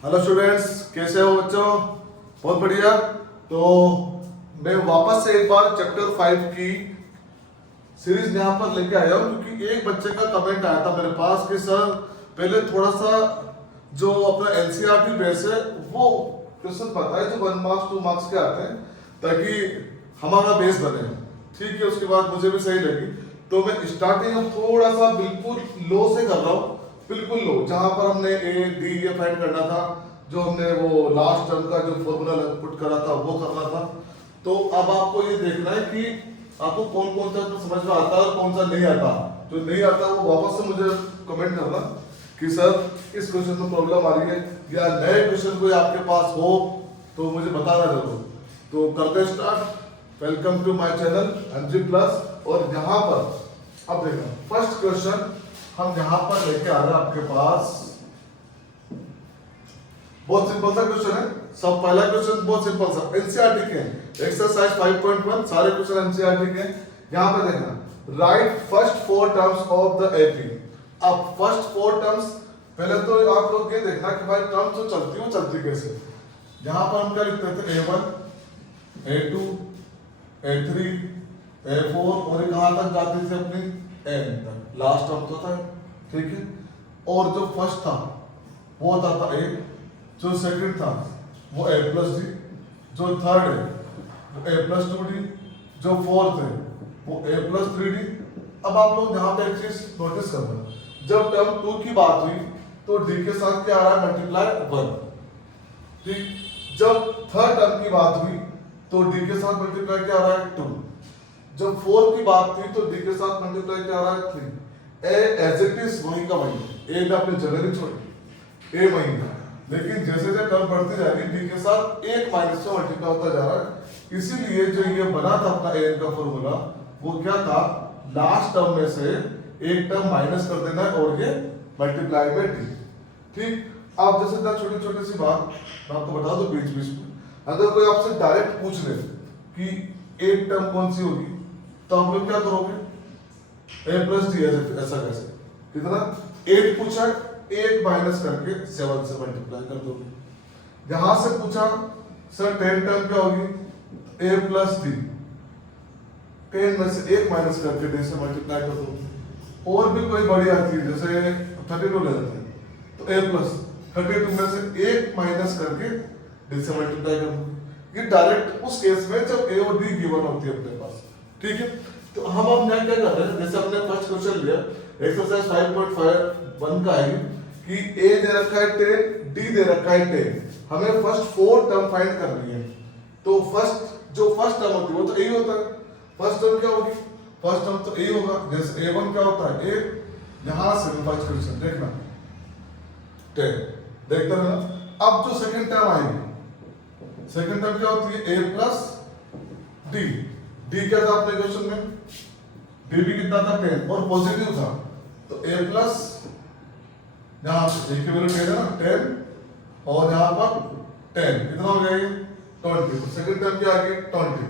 Hello students, कैसे हो बच्चों? बहुत बढ़िया। तो मैं वापस से एक बार चैप्टर 5 की सीरीज यहाँ पर लेके आया हूँ, क्योंकि एक बच्चे का कमेंट आया था मेरे पास कि सर पहले थोड़ा सा जो अपना एनसीईआरटी बेस है वो क्वेश्चन बताए जो 1 मार्क्स 2 मार्क्स के आते हैं, ताकि हमारा बेस बने। ठीक है, उसके बाद मुझे भी सही लगी, तो मैं स्टार्टिंग में थोड़ा सा बिल्कुल लो से कर रहा हूँ, बिल्कुल लो, जहां पर हमने ए डी ये फाइंड करना था, जो हमने वो लास्ट टर्म का जो फॉर्मूला पुट करा था वो करना था। तो अब आपको ये देखना है कि आपको कौन कौन सा तो समझ में आता है और कौन सा नहीं आता। जो नहीं आता वो वापस से मुझे कमेंट करना कि सर इस क्वेश्चन में प्रॉब्लम आ रही है, या नए क्वेश्चन कोई आपके पास हो तो मुझे बताना जरूर। तो करते start. Welcome to my channel MG plus. और यहाँ पर अब देखना फर्स्ट क्वेश्चन हम यहाँ पर लेके आ रहे हैं आपके पास। बहुत सिंपल सा क्वेश्चन है। सब पहला क्वेश्चन बहुत सिंपल सा एनसीईआरटी के हैं, एक्सरसाइज 5.1, सारे क्वेश्चन एनसीईआरटी के हैं। यहाँ पे देखना, right first 4 terms of the AP. अब फर्स्ट 4 टर्म्स, पहले तो आप लोग ये देखना कि भाई टर्म्स जो चलती है वो चलती कैसे। यहाँ पर हम क्या लिखते थे, A1 A2 A3 A4, और ये कहाँ तक जाती थी अपनी N तक, लास्ट टर्म तो था। ठीक है, और जो फर्स्ट था वो होता था A, जो सेकंड था वो A प्लस डी, जो थर्ड है वो A प्लस 2D, जो फोर्थ है वो A प्लस 3D। अब आप लोग यहाँ पे एक चीज नोटिस करना, जब टर्म 2 की बात हुई तो D के साथ क्या आ रहा है, मल्टीप्लाई 1। ठीक, जब थर्ड टर्म की बात हुई तो D के साथ मल्टीप्लाई क्या आ रहा है, 2। जब 4 की बात थी तो D के साथ मल्टीप्लाई क्या आ रहा है, 3। ए एज इट इज वही का वही, ए ने अपनी जगह नहीं छोड़ी, ए वही है। लेकिन जैसे जैसे टर्म बढ़ती जा रही डी के साथ एक माइनस से मल्टीप्लाई होता जा रहा है। इसीलिए जो ये बना था अपना ए का फॉर्मूला, वो क्या था, लास्ट टर्म में से एक टर्म माइनस कर देना है और ये मल्टीप्लाई में डी। ठीक, अब जैसे ना छोटी छोटी सी बात मैं आपको बता दूं बीच बीच में, अगर कोई आपसे डायरेक्ट पूछ ले कि एक टर्म कौन सी होगी, तो आप लोग क्या करोगे, ए प्लस डी, ऐसा कैसे, कितना 8 पूछा, 8 माइनस करके 7 से मल्टीप्लाई कर दोगे। यहां से पूछा सर 10 टर्म क्या होगी, a प्लस डी, 10 में से 1 माइनस करके डी से मल्टीप्लाई कर दोगे। और भी कोई बड़ी आती है, जैसे 32 ले लेते हैं, तो a प्लस 32 में से 1 माइनस करके डी से मल्टीप्लाई कर दोगे। ये डायरेक्ट उस केस में जब a और d गिवन होती है अपने पास। ठीक है, तो हम अब क्या कर रहे हैं, जैसे हमने फर्स्ट क्वेश्चन लिया एक्सरसाइज 5.1 का है कि a दे रखा है 10, d दे रखा है 10, हमें फर्स्ट 4 टर्म फाइंड करनी है। तो फर्स्ट जो फर्स्ट टर्म होती है वो तो a होता है। फर्स्ट टर्म क्या होगी, फर्स्ट टर्म तो a होगा। जैसे a1 क्या होता है, a, यहां से फर्स्ट क्वेश्चन देखना 10, देखते हैं ना। अब जो सेकंड टर्म आएगी, सेकंड टर्म क्या होती है, a प्लस d। d क्या था अपने क्वेश्चन में, d भी कितना था 10 और पॉजिटिव था, तो a प्लस, यहाँ पे एक की वैल्यू 10 है ना, 10 और यहाँ पर 10, कितना हो गया ये 20। तो सेकंड टर्म क्या आ गई 20।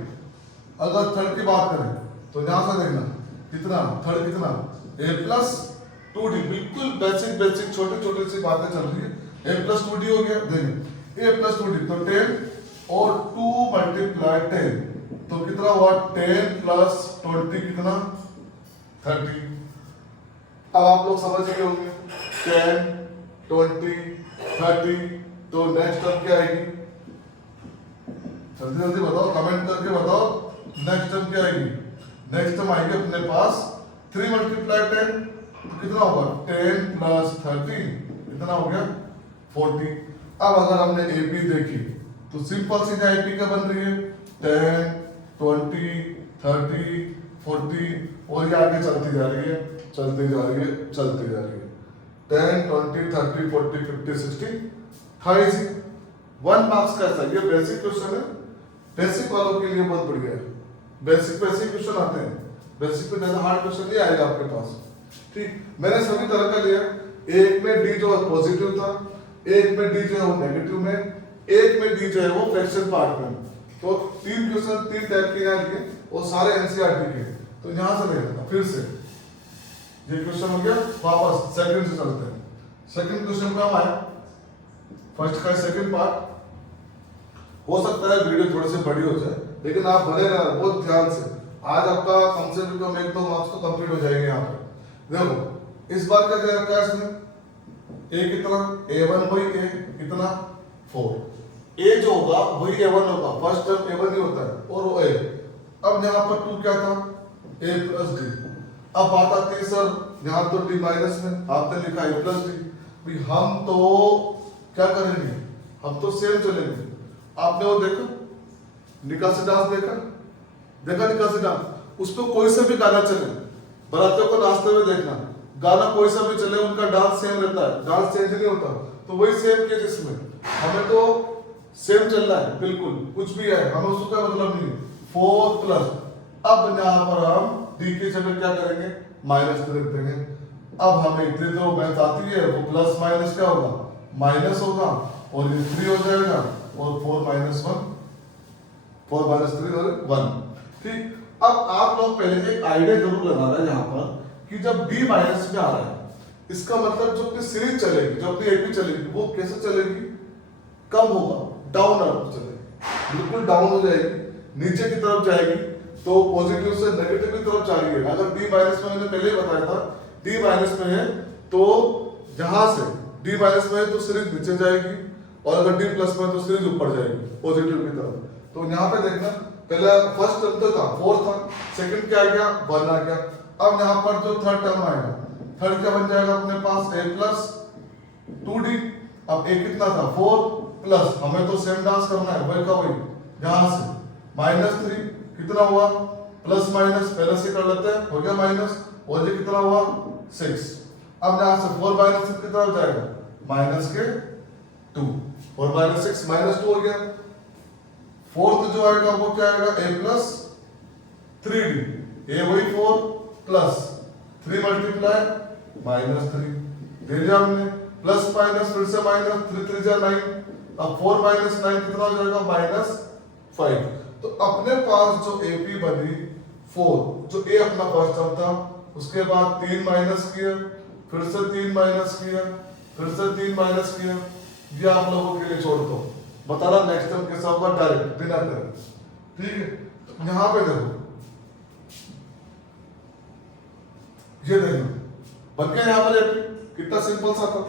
अगर थर्ड की बात करें तो यहाँ से देखना कितना, थर्ड कितना, a प्लस 2d, बिल्कुल बेसिक बेसिक छोटे छोटे सी बातें चल रही है। a प्लस 2d हो गया, देखिए a प्लस 2d, तो 10 और 2 मल्टीप्लाई 10, तो कितना हुआ 10 प्लस 20 कितना 30। अब आप लोग समझ गए होंगे 10 20 30, तो नेक्स्ट टर्म क्या आएगी, जल्दी जल्दी बताओ, कमेंट करके बताओ नेक्स्ट टर्म क्या आएगी। नेक्स्ट टर्म आएगी अपने पास 3 मल्टीप्लाई 10, तो कितना होगा 10 प्लस 30, कितना हो गया 40। अब अगर हमने एपी देखी तो सिंपल सी एपी क्या बन रही है, 10 20 30 40, और ये आगे चलती जा रही है, चलती जा रही है, चलती जा रही है, 10 20 30 40 50 60 28। 1 मार्क्स का ऐसा ये बेसिक क्वेश्चन है, बेसिक वालों के लिए बहुत बढ़िया है। बेसिक बेसिक क्वेश्चन आते हैं, बेसिक पे ज्यादा हार्ड क्वेश्चन नहीं आएगा आपके पास। ठीक, मैंने सभी तरह का लिया, एक में डी जो पॉजिटिव था, एक में डी जो है वो नेगेटिव में, एक में डी जो है वो फ्रैक्शन पार्ट में। तो 3 क्वेश्चन 3 टाइप के यहाँ लिए, और सारे एनसीईआरटी के। तो यहां से देखना फिर से, ये क्वेश्चन हो गया, वापस सेकंड से चलते हैं। सेकंड क्वेश्चन का आया फर्स्ट का सेकंड पार्ट हो सकता है वीडियो थोड़ी सी बड़ी हो जाए, लेकिन आप बने रहना बहुत ध्यान से। आज आपका कम से कम 1-2 मार्क्स तो कंप्लीट हो जाएंगे। यहाँ पे देखो इस बार का क्या रखा है इसमें, ए कितना, a1 वही a कितना 4, a जो होगा वही a1 होगा, फर्स्ट टर्म a1 ही होता है और वो a। अब यहाँ पर 2 क्या था, a प्लस d। अब बात आती है सर यहाँ तो d माइनस में, आपने लिखा a प्लस d। हम तो क्या करेंगे, हम तो सेम चलेंगे। आपने वो देखा निकासी डांस देखा निकासी डांस, उस पर कोई सा भी गाना चले, बरातियों को नाचते हुए देखना, गाना कोई सा भी चले उनका डांस सेम रहता है, डांस चेंज नहीं होता। तो वही सेम केस इसमें, हमें तो सेम चलना है बिल्कुल, कुछ भी है हमें उसका मतलब नहीं। 4 प्लस, अब यहाँ पर हम डी की जगह क्या करेंगे, -3 रख देंगे। अब हमें इतनी जो मैथ आती है वो प्लस माइनस क्या होगा, माइनस होगा, और ये 3 हो जाएगा, और 4 माइनस 3 और 1। ठीक, अब आप लोग पहले एक आइडिया जरूर लगा रहे हैं यहाँ पर कि जब b माइनस में आ रहा है, इसका मतलब जो अपनी सीरीज चलेगी, जो अपनी एपी चलेगी, वो कैसे चलेगी, कम होगा, डाउन अर्थ चलेगी, बिल्कुल डाउन हो जाएगी, नीचे की तरफ जाएगी। तो पॉजिटिव से नेगेटिव की तरफ जा रही है। अगर d माइनस में, मैंने पहले ही बताया था, d माइनस में है तो जहां से d माइनस में है तो सीरीज नीचे जाएगी, और अगर d प्लस में है तो सीरीज ऊपर जाएगी पॉजिटिव की तरफ। तो यहाँ पे देखना, पहला फर्स्ट टर्म तो था 4 था, सेकंड क्या आ गया 1 आ गया। अब यहाँ पर जो थर्ड टर्म आएगा, थर्ड क्या बन जाएगा अपने पास, a प्लस 2d। अब a कितना था 4 प्लस, हमें तो सेम डांस करना है वही का वही, यहाँ से -3 कितना हुआ, प्लस माइनस पहले से कर लेते हैं, हो गया माइनस, और ये कितना हुआ 6। अब यहाँ से 4 माइनस कितना हो जाएगा, -2, और -6 -2 हो गया। फोर्थ जो आएगा वो क्या आएगा, a प्लस 3d, a वही 4 प्लस 3 मल्टीप्लाई -3 दे दिया हमने, प्लस माइनस फिर से माइनस, 3 3 जा 9, अब 4 माइनस 9 कितना हो जाएगा, -5। तो अपने पास जो AP बनी 4, जो a अपना फर्स्ट टर्म था, उसके बाद 3 माइनस किया, फिर से 3 माइनस किया, फिर से 3 माइनस किया। ये आप लोगों के लिए छोड़ दो, बताना नेक्स्ट टाइम कैसा होगा, डायरेक्ट बिना करे। ठीक है, यहां पे देखो, ये देखो बन गया यहाँ पर AP, कितना सिंपल सा था,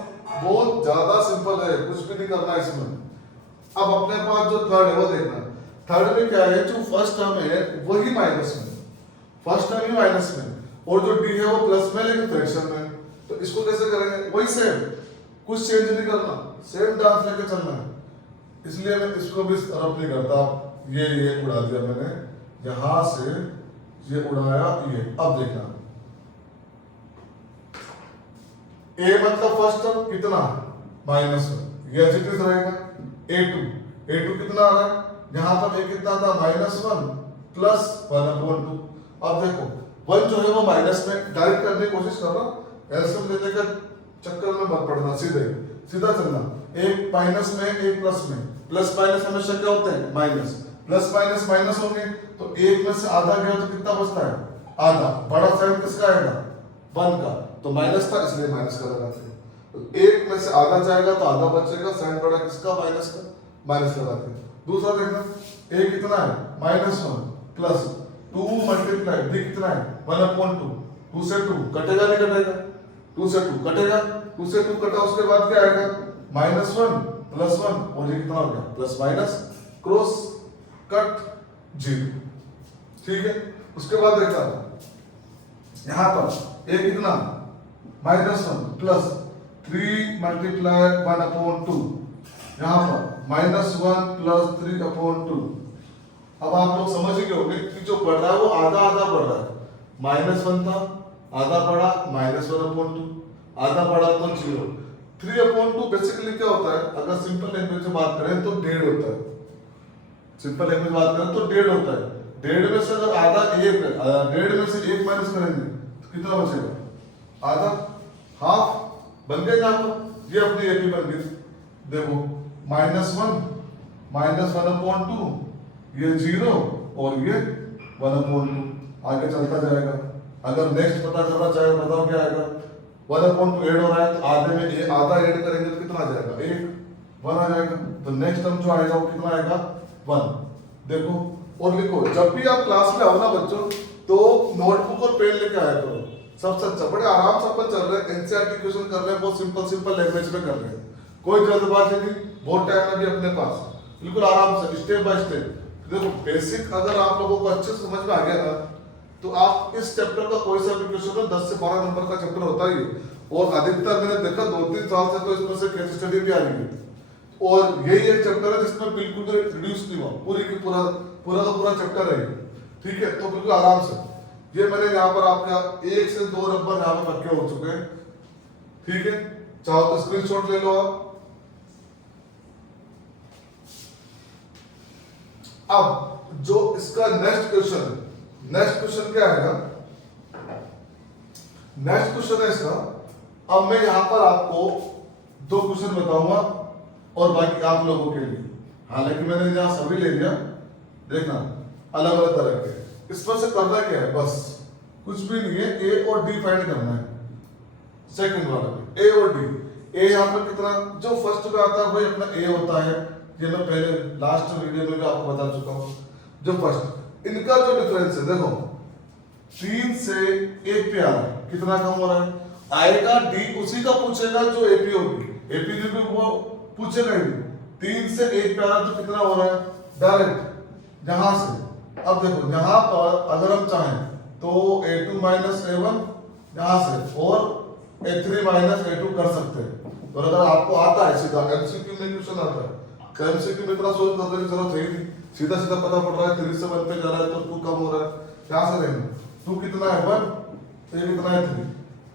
बहुत ज्यादा सिंपल है, कुछ भी नहीं करना है इसमें। अब अपने पास जो थर्ड है वो देखना, थर्ड में क्या है, जो फर्स्ट टर्म है वही माइनस में, फर्स्ट टर्म ही माइनस में, और जो डी है वो प्लस में लेकिन फ्रैक्शन में। तो इसको कैसे करेंगे, वही सेम, कुछ चेंज नहीं करना, सेम डांस लेके चलना है। इसलिए मैं इसको भी रफ नहीं करता, ये उड़ा दिया मैंने, यहां से ये उड़ाया ये। अब देखना, a मतलब फर्स्ट टर्म कितना, -1, ये एज इट इज रहेगा। a2 कितना आ रहा है, यहां पर a कितना था, -1 प्लस 1/2। अब देखो 1 जो है वो माइनस में, डायरेक्ट करने की कोशिश कर रहा, एलसीएम लेने का चक्कर में मत पड़ना, सीधा चलना, एक माइनस में एक प्लस में, प्लस माइनस हमेशा क्या होते हैं, माइनस, प्लस माइनस माइनस होंगे, तो एक में से आधा गया तो कितना बचता है, आधा। बड़ा साइन किसका आएगा, 1 का, तो माइनस था इसलिए माइनस का लगाते हैं। तो एक में से आधा जाएगा तो आधा बचेगा, साइन बड़ा किसका, माइनस का, माइनस लगाते हैं। दूसरा देखना, a कितना है, -1 प्लस 2 मल्टीप्लाई d कितना है, 1/2, 2 से 2 कटेगा नहीं कटेगा, 2 से 2 कटेगा, 2 से 2 कटा, उसके बाद क्या आएगा, -1 प्लस 1, और ये कितना हो गया, प्लस माइनस क्रॉस कट 0। ठीक है, उसके बाद देखा यहां पर a कितना, -1 प्लस 3 मल्टीप्लाई 1/2, यहां पर -1 प्लस 3/2। अब आप लोग समझ गए होंगे कि जो बढ़ रहा है वो आधा आधा बढ़ रहा है, -1 था, आधा बढ़ा, -1/2, आधा बढ़ा तो 0। 3/2 बेसिकली क्या होता है, अगर सिंपल लैंग्वेज में बात करें तो 1.5 होता है। सिंपल लैंग्वेज में बात करें तो 1.5 होता है। 1.5 में से अगर आधा 1.5 में से 1 माइनस करेंगे तो कितना बचेगा, आधा, हाफ बन गया यहाँ पर। ये अपनी एपी बन गई, देखो -1 -1/2, ये 0 और ये 1/2, आगे चलता जाएगा। अगर नेक्स्ट पता करना चाहे बताओ क्या आएगा, 1/2 ऐड हो रहा है तो आधे में आधा ऐड करेंगे तो कितना आ जाएगा, 1, 1 आ जाएगा। तो नेक्स्ट टर्म जो आएगा वो कितना आएगा 1। देखो और लिखो, जब भी आप क्लास में आओ ना बच्चों तो नोटबुक और पेन लेके आया करो। सबसे अच्छा, बड़े आराम से अपन चल रहे हैं, एनसीईआरटी क्वेश्चन कर रहे हैं, बहुत सिंपल लैंग्वेज में कर रहे हैं, कोई जल्दबाजी नहीं, बहुत टाइम है भी अपने पास, बिल्कुल आराम से स्टेप बाय स्टेप। देखो बेसिक अगर आप लोगों को अच्छे से समझ में आ गया ना तो आप इस चैप्टर का कोई सा भी क्वेश्चन हो 10 से 12 नंबर का चैप्टर होता ही है। और अधिकतर मैंने देखा 2-3 साल से तो इसमें से केस स्टडी भी आ रही है। और यही एक चैप्टर है जिसमें बिल्कुल भी रिड्यूस नहीं हुआ, पूरी की पूरा चैप्टर है। ठीक है, तो बिल्कुल आराम से ये मैंने यहाँ पर आपका 1 से 2 नंबर यहाँ पर पक्के हो चुके हैं। ठीक है, चाहो तो स्क्रीनशॉट ले लो आप। अब जो इसका नेक्स्ट क्वेश्चन है, नेक्स्ट क्वेश्चन क्या आएगा, नेक्स्ट क्वेश्चन है इसका। अब मैं यहां पर आपको 2 क्वेश्चन बताऊंगा और बाकी आप लोगों के लिए, हालांकि मैंने यहां सभी ले लिया, देखना अलग अलग तरह के। इसमें से करना क्या है, बस कुछ भी नहीं है, ए और डी फाइंड करना है। सेकंड वाला में ए और डी, ए यहां पर कितना, जो फर्स्ट में आता है वही अपना ए होता है, ये मैं पहले लास्ट वीडियो में भी आपको बता चुका हूं। जो फर्स्ट, इनका जो डिफरेंस है देखो 3 से 1 पे आ रहा है, कितना कम हो रहा है, आएगा डी उसी का पूछेगा जो एपी होगी, एपी भी वो पूछेगा ही। 3 से 1 पे आ रहा है तो कितना हो रहा है डायरेक्ट यहां से। अब देखो यहां पर अगर हम चाहें तो a2 माइनस a1 यहां से और a3 माइनस a2 कर सकते हैं। और अगर आपको आता है सीधा एमसीक्यू में क्वेश्चन आता है तो एमसीक्यू में इतना सोच करने की जरूरत है नहीं, सीधा पता पड़ रहा है 3 से 1 पे जा रहा है तो 2 कम हो रहा है, क्या से रहेंगे 2 कितना है 1, तो ये कितना है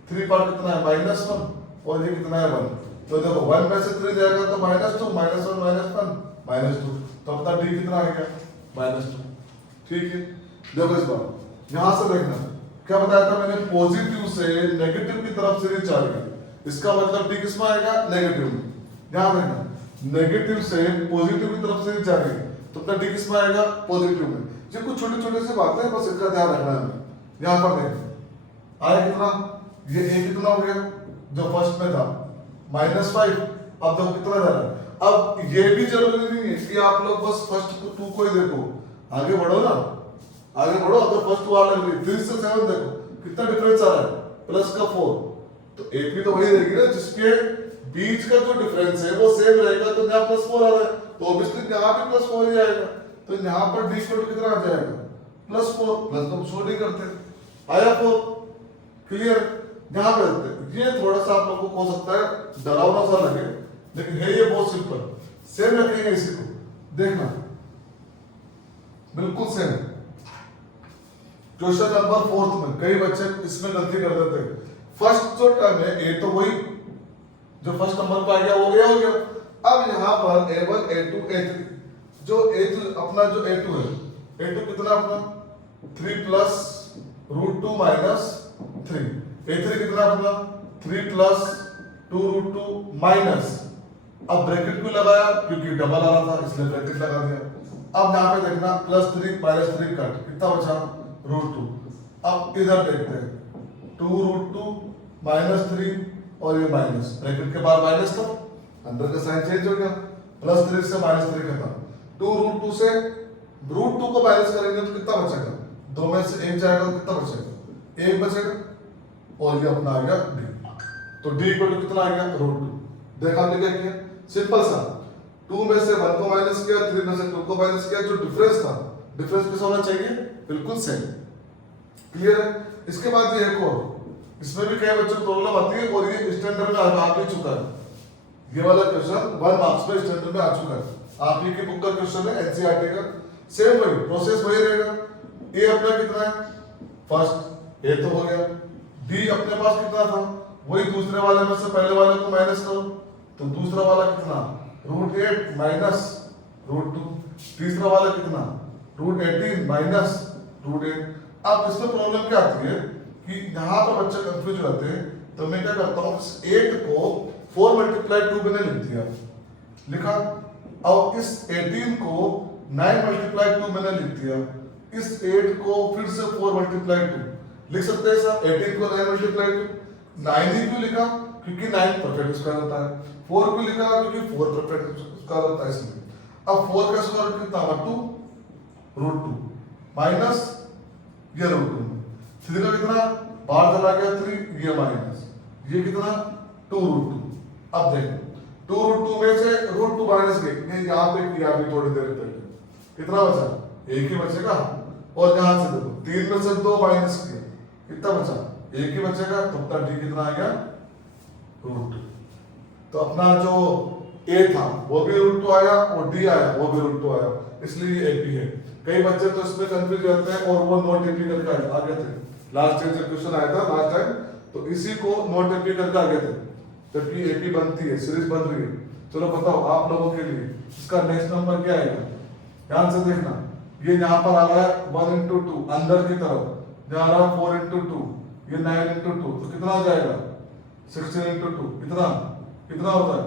3 पार्ट कितना है -1 और ये कितना है 1। तो देखो 1 में से 3 जाएगा तो -2 -1 -1 -2, तो अपना डी कितना आ गया -2। ठीक है, देखो इस बार यहां से देखना क्या बताया था मैंने, पॉजिटिव से नेगेटिव की तरफ सीरीज चल रही है, इसका मतलब डी किसमें आएगा नेगेटिव में। ध्यान रखना नेगेटिव से पॉजिटिव की तरफ सीरीज जा रही है तो अपना डी किसमें आएगा पॉजिटिव में। ये कुछ छोटे छोटे से बातें हैं, बस इसका ध्यान रखना है। यहां पर देखें आया कितना, ये ए कितना हो गया जो फर्स्ट में था -5, अब देखो कितना जा रहा है। अब ये भी जरूरी नहीं है कि आप लोग बस फर्स्ट को 2 को ही देखो, आगे बढ़ो ना, आगे बढ़ो। अगर फर्स्ट वाला लग रही 3 से 7 देखो कितना डिफरेंस आ रहा है, प्लस का 4, तो एक भी तो वही रहेगी ना जिसके बीच का जो डिफरेंस है वो सेम रहेगा, तो यहाँ +4 आ रहा है तो ऑब्वियसली यहाँ भी +4 ही आएगा। तो यहाँ पर डी इक्वल कितना आ जाएगा +4, प्लस तो शो नहीं करते, आया 4, क्लियर। यहाँ पे ये थोड़ा सा आप लोगों को हो सकता है डरावना सा लगे, लेकिन है ये बहुत सिंपल, सेम रखेंगे इसी को, देखना बिल्कुल सेम। क्वेश्चन नंबर 4 में कई बच्चे इसमें गलती कर देते हैं। फर्स्ट जो टर्म है ए तो वही जो फर्स्ट नंबर पर आ गया वो हो गया। अब यहाँ पर a1 a2 a3, जो a2 अपना जो a2 है, a2 कितना अपना 3 प्लस √2 माइनस 3, a3 कितना अपना 3 प्लस 2√2 माइनस, अब ब्रैकेट क्यों लगाया क्योंकि डबल आ रहा था इसलिए ब्रैकेट लगा दिया। अब यहाँ पे देखना +3 -3 कट, कितना बचा √2। अब इधर देखते हैं 2√2 -3 और ये माइनस, ब्रैकेट के बाद माइनस था, अंदर का साइन चेंज हो गया, +3 से -3 खत्म। 2√2 से √2 को माइनस करेंगे तो कितना बचेगा, 2 में से 1 जाएगा तो कितना बचेगा 1 बचेगा और ये अपना आ गया डी। तो डी इक्वल टू कितना आ गया √2। देखा आपने क्या किया, सिंपल सा, 2 में से 1 को माइनस किया, 3 में से 2 को माइनस किया, जो डिफरेंस था डिफरेंस कैसा होना चाहिए बिल्कुल सेम, क्लियर है। इसके बाद ये एक और, इसमें भी कई बच्चों को प्रॉब्लम आती है और ये स्टैंडर्ड में आ भी चुका है, ये वाला क्वेश्चन 1 मार्क्स में स्टैंडर्ड में आ चुका है, आप ही की बुक का क्वेश्चन है एनसीईआरटी का, सेम वही प्रोसेस वही रहेगा। ए अपना कितना है फर्स्ट ए तो हो गया, डी अपने पास कितना था वही दूसरे वाले में से पहले वाले को माइनस करो, तो दूसरा वाला कितना √8 माइनस √2, तीसरा वाला कितना √18 माइनस √8। अब इसमें प्रॉब्लम क्या आती है कि यहाँ पर बच्चे कंफ्यूज हो जाते हैं, तो मैं क्या करता हूँ 8 को 4 × 2 मैंने लिख दिया, लिखा, और इस 18 को 9 × 2 मैंने लिख दिया, इस 8 को फिर से 4 × 2 लिख सकते हैं सर, 18 को 9 × 2, 9 ही क्यों लिखा क्योंकि 9 परफेक्ट स्क्वायर होता है, 4 क्यों लिखा क्योंकि 4 परफेक्ट स्क्वायर होता है इसलिए। अब 4 का स्क्वायर रूट कितना होगा 2√2 माइनस ये √2, 3 का कितना बाहर चला गया 3, ये माइनस ये कितना 2√2। अब देखो 2√2 में से √2 माइनस गए, ये यहाँ पे किया अभी थोड़ी देर पहले, कितना बचा एक ही बचेगा। और यहाँ से देखो 3 में से 2 माइनस किया, कितना बचा एक ही बचेगा, तो अपना डी कितना आ गया √2। तो अपना जो ए था वो भी √2 आया और डी आया वो भी √2 आया, इसलिए ये एपी है। कई बच्चे तो इसमें कंफ्यूज रहते हैं और वो नोट एपी करके आगे थे। लास्ट टाइम जब क्वेश्चन आया था लास्ट टाइम तो इसी को नोट एपी करके आगे थे, जबकि एपी बनती है, सीरीज बन रही है। चलो बताओ आप लोगों के लिए इसका नेक्स्ट नंबर क्या आएगा, ध्यान से देखना। ये यहाँ पर आ रहा है 1 × 2 अंदर की तरफ, जा रहा है 4 × 2, ये 9 × 2, तो कितना आ जाएगा 16 × 2, कितना होता है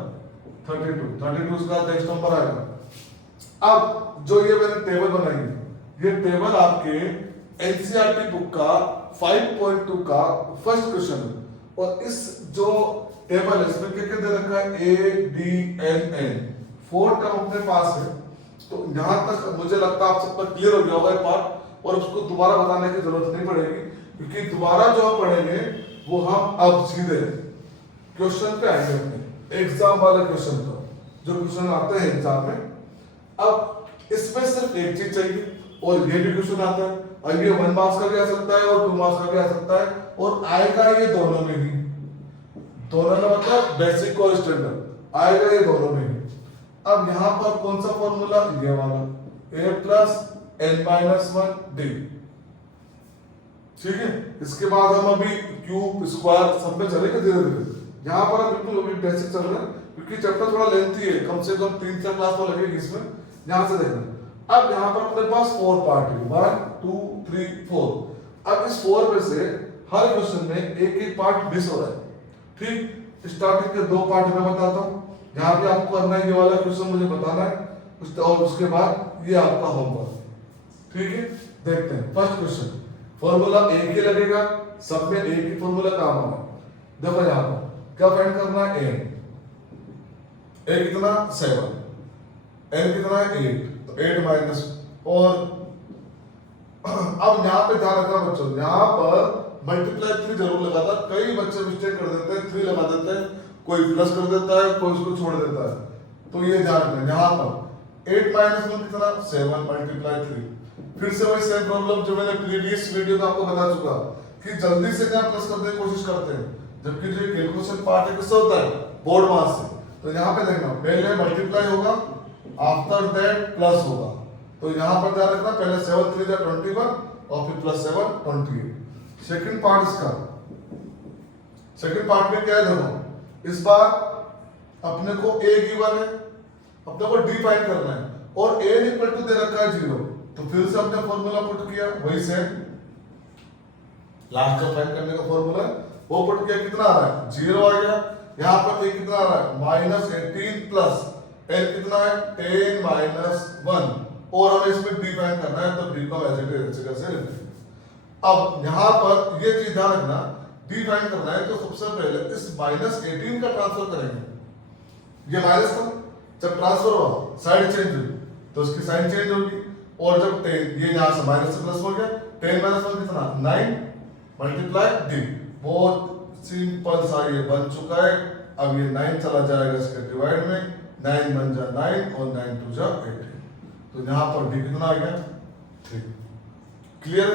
32 इसका नेक्स्ट नंबर आएगा। अब जो ये मैंने टेबल बनाई है, ये टेबल आपके एनसीईआरटी बुक का 5.2 का फर्स्ट क्वेश्चन है। और इस जो टेबल है इसमें क्या दे रखा है ADNN 4 टर्म अपने पास है। तो यहां तक मुझे लगता है आप सबका क्लियर हो गया होगा ये पार्ट, और उसको दोबारा बताने की जरूरत नहीं पड़ेगी, क्योंकि दोबारा जो हम पढ़ेंगे वो हम अब सीधे क्वेश्चन पे आएंगे, अपने एग्जाम वाले क्वेश्चन पर, जो क्वेश्चन आते हैं एग्जाम में। अब इसमें सिर्फ एक चीज चाहिए, और ये भी क्वेश्चन आता है, और ये 1 मार्क्स का भी आ सकता है और 2 मार्क्स का भी आ सकता है, और आएगा ये दोनों में ही, दोनों में मतलब बेसिक और स्टैंडर्ड आएगा ये दोनों में ही। अब यहां पर कौन सा फॉर्मूला, ये वाला a + n-1 d, ठीक है। इसके बाद हम अभी क्यूब स्क्वायर सब में चलेंगे धीरे धीरे। यहाँ पर हम बिल्कुल अभी बेसिक चल रहे हैं, क्योंकि चैप्टर थोड़ा लेंथी है, कम से कम 3-4 क्लास तो लगेगी इसमें। यहाँ से देखना, अब यहाँ पर अपने पास 4 पार्ट है, 1 2 3 4। अब इस 4 में से हर क्वेश्चन में एक एक पार्ट मिस हो रहा है, ठीक। स्टार्टिंग के 2 पार्ट में बताता हूँ, यहाँ पे आपको करना है ये वाला क्वेश्चन मुझे बताना है, और उसके बाद ये आपका होमवर्क, ठीक है। देखते हैं फर्स्ट क्वेश्चन, फॉर्मूला एक ही लगेगा, सब में एक ही फॉर्मूला काम आना। देखो यहाँ पर क्या फाइंड करना है, a कितना 7, n कितना है 8, तो 8 माइनस, और अब यहाँ पे ध्यान रखना बच्चों, यहाँ पर मल्टीप्लाई 3 जरूर लगाता, कई बच्चे मिस्टेक कर देते हैं 3 लगा देते हैं, कोई प्लस कर देता है, कोई उसको छोड़ देता है, तो ये ध्यान रखना। यहाँ पर 8 - 1 कितना 7 × 3। फिर से वही सेम प्रॉब्लम जो मैंने प्रीवियस वीडियो में आपको बता चुका, कि जल्दी से क्या प्लस करने की कोशिश करते हैं, जबकि जो कैलकुलेशन पार्ट है किससे होता है, बोर्ड मास से। तो यहाँ पे देखना, पहले मल्टीप्लाई होगा, आफ्टर दैट प्लस होगा। तो यहाँ पर ध्यान रखना, पहले 7 × 3 = 21 और फिर +7 28। सेकंड पार्ट इसका, सेकंड पार्ट में क्या है, देखो इस बार अपने को a गिवन है, अपने को d फाइंड करना है, और a = दे रखा है 0, तो फिर से हमने फॉर्मूला पुट किया, वही सेम लास्ट का फाइंड करने का फॉर्मूला वो पुट किया, कितना आ रहा है 0 आ गया। यहाँ पर a कितना आ रहा है -18 प्लस n कितना है 10 - 1, और हमें इसमें d फाइंड करना है, तो d को एज इट इज कैसे लेते हैं। अब यहाँ पर ये चीज ध्यान रखना, d फाइंड करना है तो सबसे पहले इस -18 का ट्रांसफर करेंगे, ये माइनस था, जब ट्रांसफर हुआ साइड चेंज हुई तो उसकी साइन चेंज होगी, और जब 10 ये यहाँ से माइनस से प्लस हो गया, 10 - 1 कितना 9 × d। बहुत सिंपल सा ये बन चुका है। अब ये 9 चला जाएगा इसके डिवाइड में, 9 बन जा 9 और 9 × 2 = 18, तो यहाँ पर d कितना आ गया 3। क्लियर,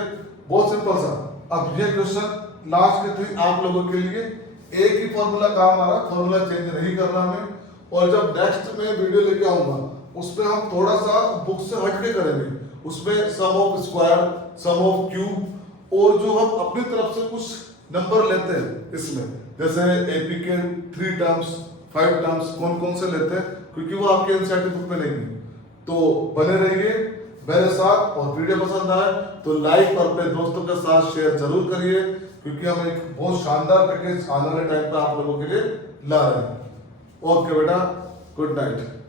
बहुत सिंपल सा। अब ये क्वेश्चन लास्ट के 3 आप लोगों के लिए एक ही फॉर्मूला काम आ रहा, फॉर्मूला चेंज नहीं करना हमें। और जब नेक्स्ट में वीडियो लेके आऊंगा उसमें हम थोड़ा सा बुक से हटके करेंगे, उसमें sum of square, sum of cube, और जो हम अपनी तरफ से कुछ नंबर लेते हैं इसमें, जैसे एपी के 3 टर्म्स 5 टर्म्स कौन कौन से लेते हैं, क्योंकि वो आपके एनसीईआरटी बुक में नहीं है। तो बने रहिए मेरे साथ, और वीडियो पसंद आए तो लाइक और अपने दोस्तों के साथ शेयर जरूर करिए, क्योंकि हम एक बहुत शानदार पैकेज आने वाले टाइम पे आप लोगों के लिए ला रहे हैं। ओके बेटा, गुड नाइट।